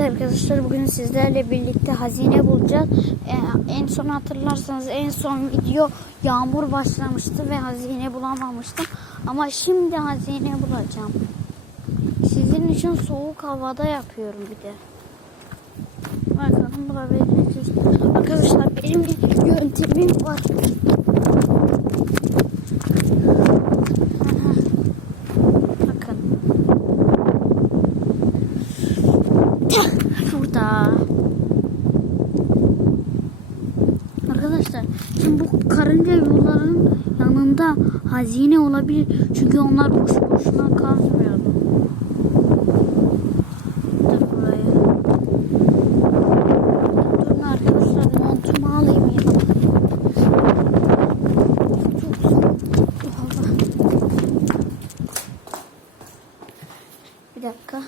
Arkadaşlar bugün sizlerle birlikte hazine bulacağız. Ee, en son hatırlarsanız en son video yağmur başlamıştı ve hazine bulamamıştım. Ama şimdi hazine bulacağım. Sizin için soğuk havada yapıyorum bir de. Bakalım bulabilecek. Arkadaşlar benim bir yöntemim var. Aha. Bakın. Burada. Arkadaşlar şimdi bu karınca yolların yanında hazine olabilir. Çünkü onlar boş boşuna kazmıyordu. Dur buraya. Durun arkadaşlar montumu alayım ya. Çok soğuk. Bu hava. Bir dakika.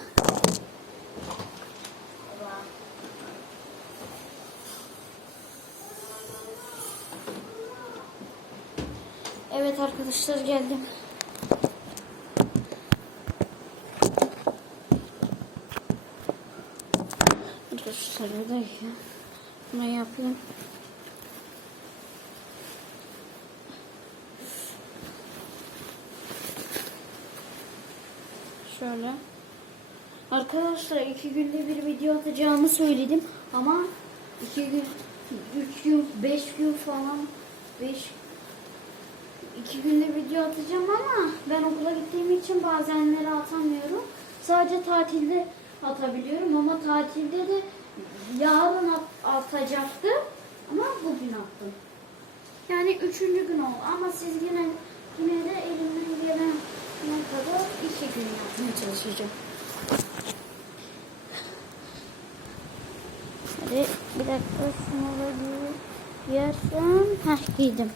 Evet arkadaşlar geldim. Arkadaşlar bir dakika. Bunu yapayım. Şöyle. Arkadaşlar iki günde bir video atacağımı söyledim ama iki gün, üç gün, beş gün falan, beş iki günde video atacağım ama ben okula gittiğim için bazenleri atamıyorum. Sadece tatilde atabiliyorum ama tatilde de yarın at- atacaktım ama bugün attım. Yani üçüncü gün oldu ama siz yine yine de elimden gelen ne kadar iki gün yapmaya çalışacağım. Hadi bir dakika şunu da giy- giyersem. Heh giydim.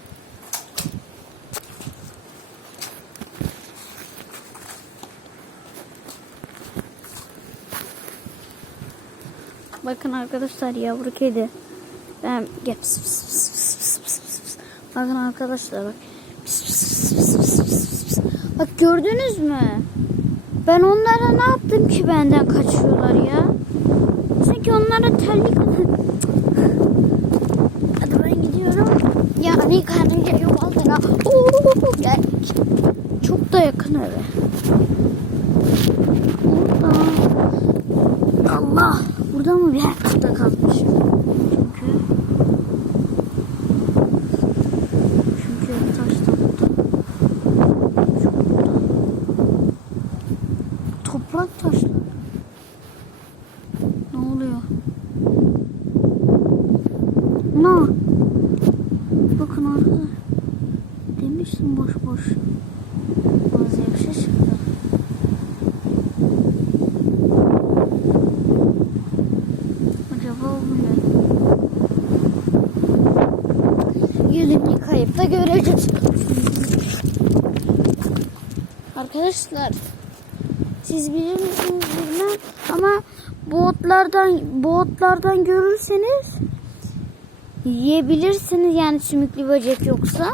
Bakın arkadaşlar yavru kedi. Ben gel. Bakın arkadaşlar bak. Bak gördünüz mü? Ben onlara ne yaptım ki benden kaçıyorlar ya? Sanki onlara terlik. Hadi ben gidiyorum. Yani karınca yok altına. Çok da yakın eve. Burada. Allah. Burada mı bir burada kalmışım? Çünkü çünkü taşta burada. Şu burada. Toprak taşlar. Ne oluyor? Ne? Bakın arkadaşlar. Demiştim boş boş. Bazı bir şey çıktı. Acaba bu ne? Yüzünü yıkayıp da göreceğiz. Arkadaşlar siz bilir misiniz bilmem ama boğutlardan boğutlardan görürseniz yiyebilirsiniz yani sümüklü böcek yoksa.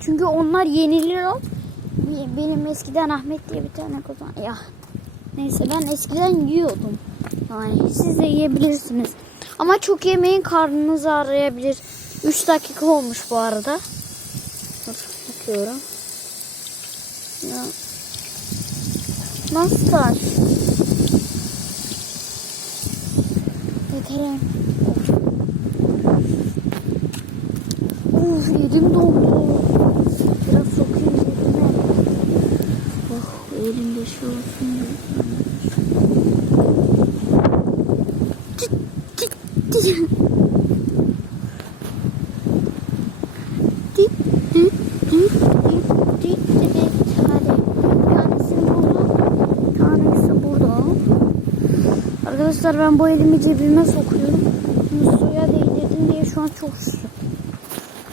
Çünkü onlar yenilir o. Benim eskiden Ahmet diye bir tane kozan. Ya neyse ben eskiden yiyordum. Yani siz de yiyebilirsiniz. Ama çok yemeyin karnınız ağrıyabilir. 3 dakika olmuş bu arada. Dur bakıyorum. Ya. Nasıl taş? Yeterim. Uf yedim dondu. Biraz sokayım cebime. Oh elimde şey olsun Arkadaşlar ben bu elimi cebime sokuyorum. Bunu suya değdirdim diye şu an çok şişim.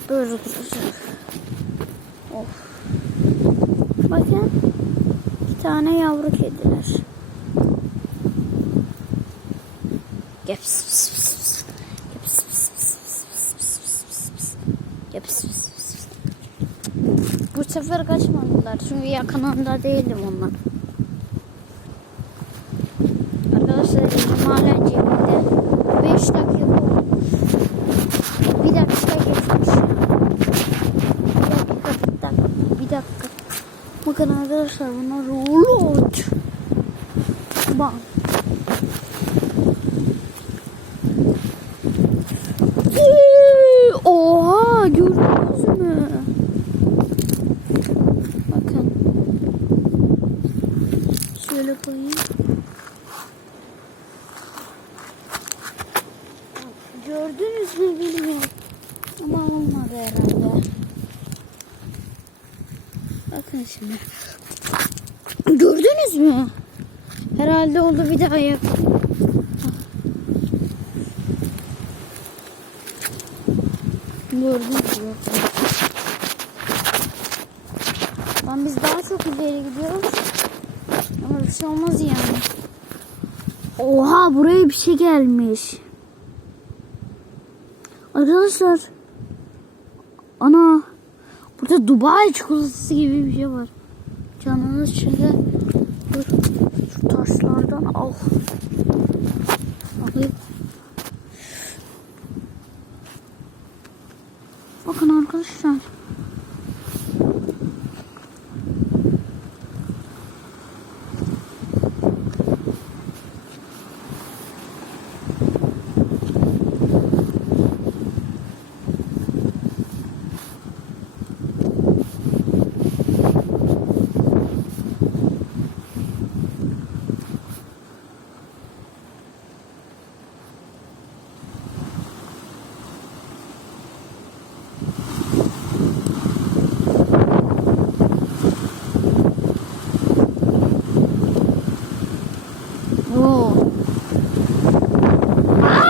Böyle duracak. Of. Bakın. iki tane yavru kediler. Bu sefer kaçmadılar. Çünkü yakınında değildim onlar. Arkadaşlar bunlar rulo. Bak. Oha gördünüz mü? Bakın. Şöyle koyayım. Gördünüz mü bilmiyorum. Ama olmadı herhalde. Bakın şimdi. Gördünüz mü? Herhalde oldu bir daha yap. Gördünüz mü? Lan biz daha çok ileri gidiyoruz. Ama bir şey olmaz yani. Oha buraya bir şey gelmiş. Arkadaşlar. Dubai çikolatası gibi bir şey var. Canınız. Dur. Şu taşlardan al. Alayım. Bakın arkadaşlar. Oo. Aa,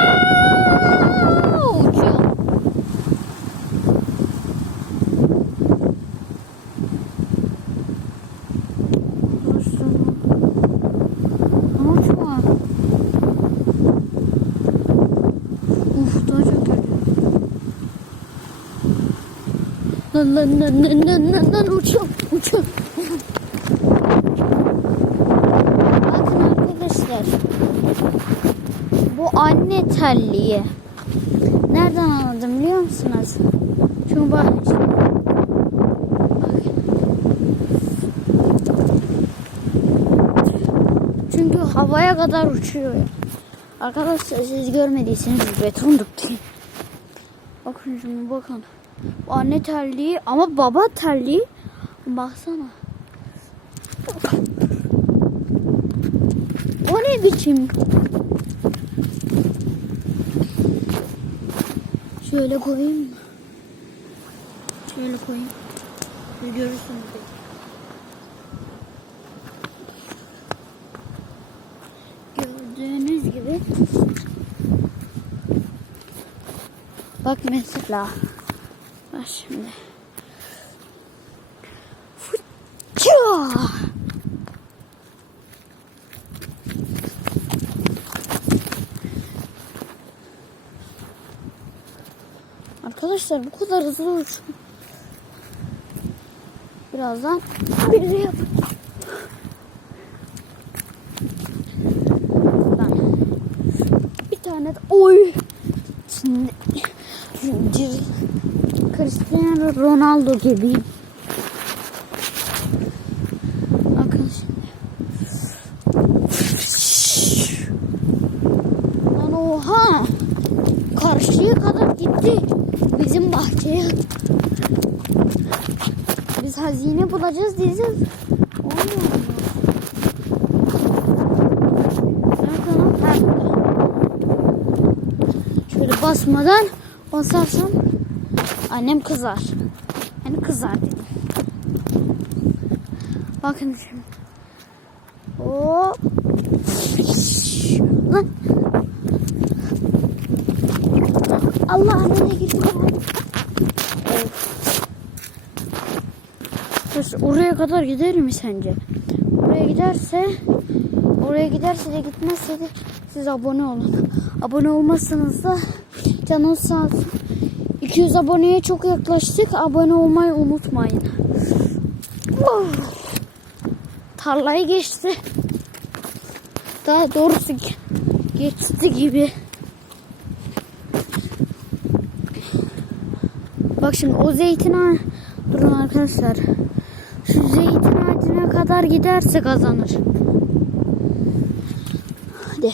uçuyor. Dursun. Ama uçma. Uf daha çok geliyor. Lan lan lan lan lan lan lan uçuyor uçuyor. Bakın arkadaşlar. Bu anne telliği. Nereden anladım biliyor musunuz? Çünkü bak. Çünkü havaya kadar uçuyor. Arkadaşlar siz görmediyseniz beton döktüm. Bakın şimdi bakın. Bu anne terliği ama baba terliği. Baksana. O ne biçim? Şöyle koyayım mı? Şöyle koyayım. Görürsünüz. diye. Gördüğünüz gibi. Bak mesela. Bak şimdi. Fıçça! Arkadaşlar bu kadar hızlı uç. Birazdan bir yap. Ben de oy. Şimdi Cristiano Ronaldo gibi. Bakın şimdi. Lan oha. Karşıya kadar gitti. Bizim bahçeye. Biz hazine bulacağız diyeceğiz. Olmuyor. Nerede lan? Ha, burada. Şöyle basmadan basarsam annem kızar. Yani kızar dedim. Bakın şimdi. Hop. Lan. Allah nereye gidiyor? Kız oraya kadar gider mi sence? Oraya giderse oraya giderse de gitmezse de siz abone olun. Abone olmazsanız da canınız sağ olsun. 200 aboneye çok yaklaştık. Abone olmayı unutmayın. Uf. Tarlayı geçti. Daha doğrusu ge- geçti gibi. Bak şimdi o zeytin ağacı durun arkadaşlar. Şu zeytin ağacı zeytine kadar giderse kazanır. Hadi.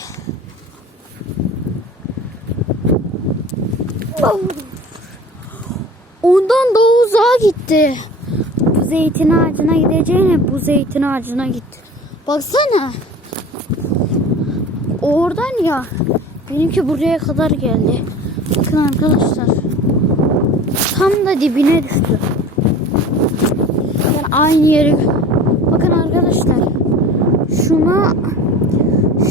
Ondan da uzağa gitti. Bu zeytin ağacına gideceğine bu zeytin ağacına gitti. Baksana. Oradan ya. Benimki buraya kadar geldi. Bakın arkadaşlar. Tam da dibine düştü. Ben aynı yere... Bakın arkadaşlar. Şuna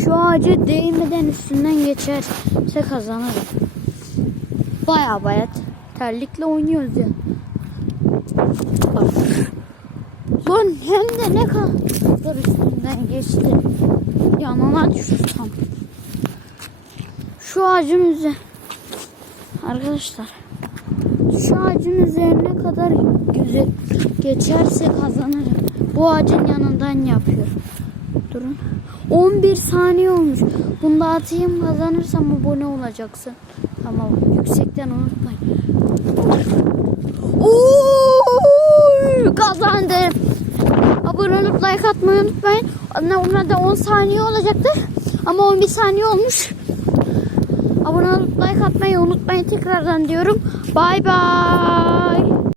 şu ağaca değmeden üstünden geçerse kazanırım. Baya baya terlikle oynuyoruz ya. Lan hem de ne kadar üstünden geçti. Yanına düştü tam. Şu ağacın üzerine. Arkadaşlar. Şu ağacın üzerine kadar güzel geçerse kazanırım. Bu ağacın yanından yapıyorum. Durun. 11 saniye olmuş. Bunu da atayım kazanırsam abone olacaksın. Tamam. Yüksekten unutmayın. Oy, kazandım. Abone olup like atmayı unutmayın. Ona da 10 saniye olacaktı. Ama 11 saniye olmuş. Abone olup like atmayı unutmayın tekrardan diyorum. Bay bay.